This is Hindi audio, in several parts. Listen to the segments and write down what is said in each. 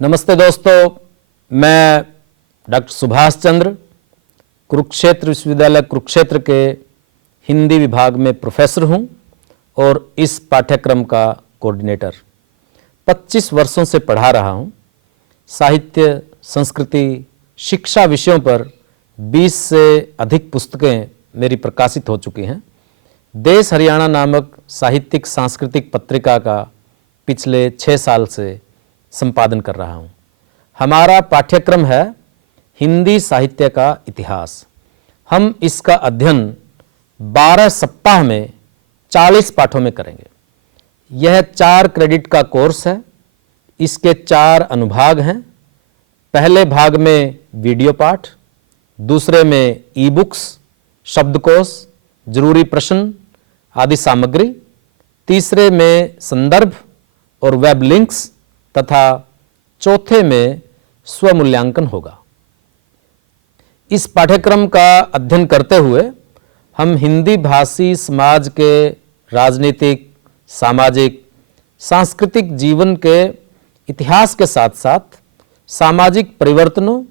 नमस्ते दोस्तों, मैं डॉक्टर सुभाष चंद्र कुरुक्षेत्र विश्वविद्यालय कुरुक्षेत्र के हिंदी विभाग में प्रोफेसर हूं और इस पाठ्यक्रम का कोऑर्डिनेटर 25 वर्षों से पढ़ा रहा हूं। साहित्य, संस्कृति, शिक्षा विषयों पर 20 से अधिक पुस्तकें मेरी प्रकाशित हो चुकी हैं। देश हरियाणा नामक साहित्यिक सांस्कृतिक पत्रिका का पिछले 6 साल से संपादन कर रहा हूं। हमारा पाठ्यक्रम है हिंदी साहित्य का इतिहास। हम इसका अध्ययन 12 सप्ताह में 40 पाठों में करेंगे। यह 4 क्रेडिट का कोर्स है। इसके 4 अनुभाग हैं। पहले भाग में वीडियो पाठ, दूसरे में ई बुक्स, शब्दकोश, जरूरी प्रश्न आदि सामग्री, तीसरे में संदर्भ और वेब लिंक्स तथा चौथे में स्वमूल्यांकन होगा। इस पाठ्यक्रम का अध्ययन करते हुए हम हिंदी भाषी समाज के राजनीतिक, सामाजिक, सांस्कृतिक जीवन के इतिहास के साथ साथ सामाजिक परिवर्तनों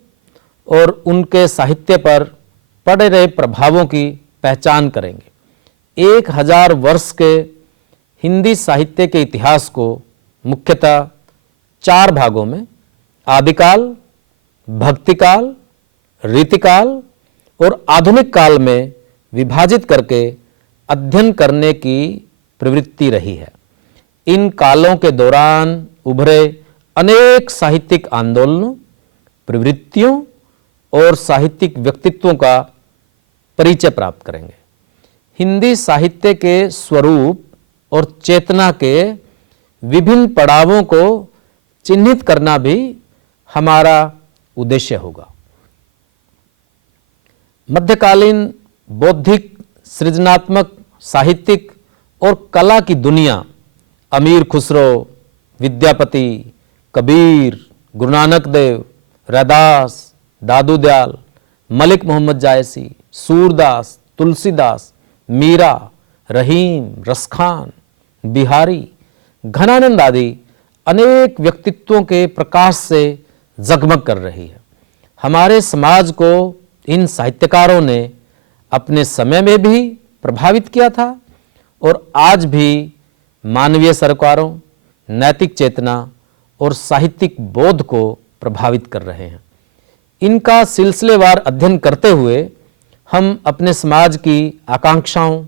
और उनके साहित्य पर पड़े रहे प्रभावों की पहचान करेंगे। 1000 वर्ष के हिंदी साहित्य के इतिहास को मुख्यतः 4 भागों में आदिकाल, भक्तिकाल, रीतिकाल और आधुनिक काल में विभाजित करके अध्ययन करने की प्रवृत्ति रही है। इन कालों के दौरान उभरे अनेक साहित्यिक आंदोलनों, प्रवृत्तियों और साहित्यिक व्यक्तित्वों का परिचय प्राप्त करेंगे। हिंदी साहित्य के स्वरूप और चेतना के विभिन्न पड़ावों को चिन्हित करना भी हमारा उद्देश्य होगा। मध्यकालीन बौद्धिक, सृजनात्मक, साहित्यिक और कला की दुनिया अमीर खुसरो, विद्यापति, कबीर, गुरु नानक देव, रैदास, दादू दयाल, मलिक मोहम्मद जायसी, सूरदास, तुलसीदास, मीरा, रहीम, रसखान, बिहारी, घनानंद आदि अनेक व्यक्तित्वों के प्रकाश से जगमग कर रही है। हमारे समाज को इन साहित्यकारों ने अपने समय में भी प्रभावित किया था और आज भी मानवीय सरोकारों, नैतिक चेतना और साहित्यिक बोध को प्रभावित कर रहे हैं। इनका सिलसिलेवार अध्ययन करते हुए हम अपने समाज की आकांक्षाओं,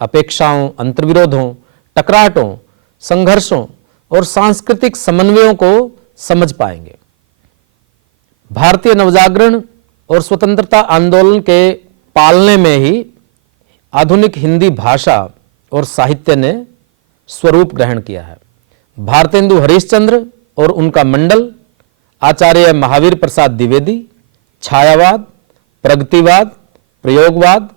अपेक्षाओं, अंतर्विरोधों, टकराटों, संघर्षों और सांस्कृतिक समन्वयों को समझ पाएंगे। भारतीय नवजागरण और स्वतंत्रता आंदोलन के पालने में ही आधुनिक हिंदी भाषा और साहित्य ने स्वरूप ग्रहण किया है। भारतेंदु हरिश्चंद्र और उनका मंडल, आचार्य महावीर प्रसाद द्विवेदी, छायावाद, प्रगतिवाद, प्रयोगवाद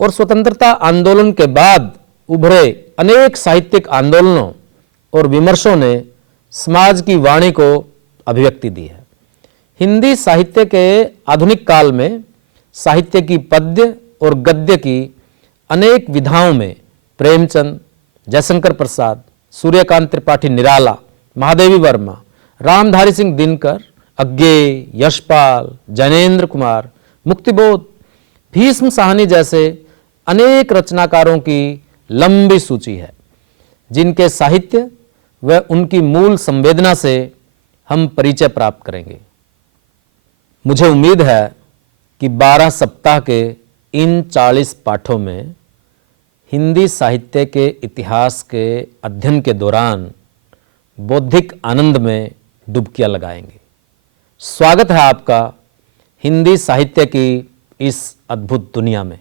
और स्वतंत्रता आंदोलन के बाद उभरे अनेक साहित्यिक आंदोलनों और विमर्शों ने समाज की वाणी को अभिव्यक्ति दी है। हिंदी साहित्य के आधुनिक काल में साहित्य की पद्य और गद्य की अनेक विधाओं में प्रेमचंद, जयशंकर प्रसाद, सूर्यकांत त्रिपाठी निराला, महादेवी वर्मा, रामधारी सिंह दिनकर, अज्ञेय, यशपाल, जैनेन्द्र कुमार, मुक्तिबोध, भीष्म साहनी जैसे अनेक रचनाकारों की लंबी सूची है, जिनके साहित्य व उनकी मूल संवेदना से हम परिचय प्राप्त करेंगे। मुझे उम्मीद है कि 12 सप्ताह के इन 40 पाठों में हिंदी साहित्य के इतिहास के अध्ययन के दौरान बौद्धिक आनंद में डुबकियां लगाएंगे। स्वागत है आपका हिंदी साहित्य की इस अद्भुत दुनिया में।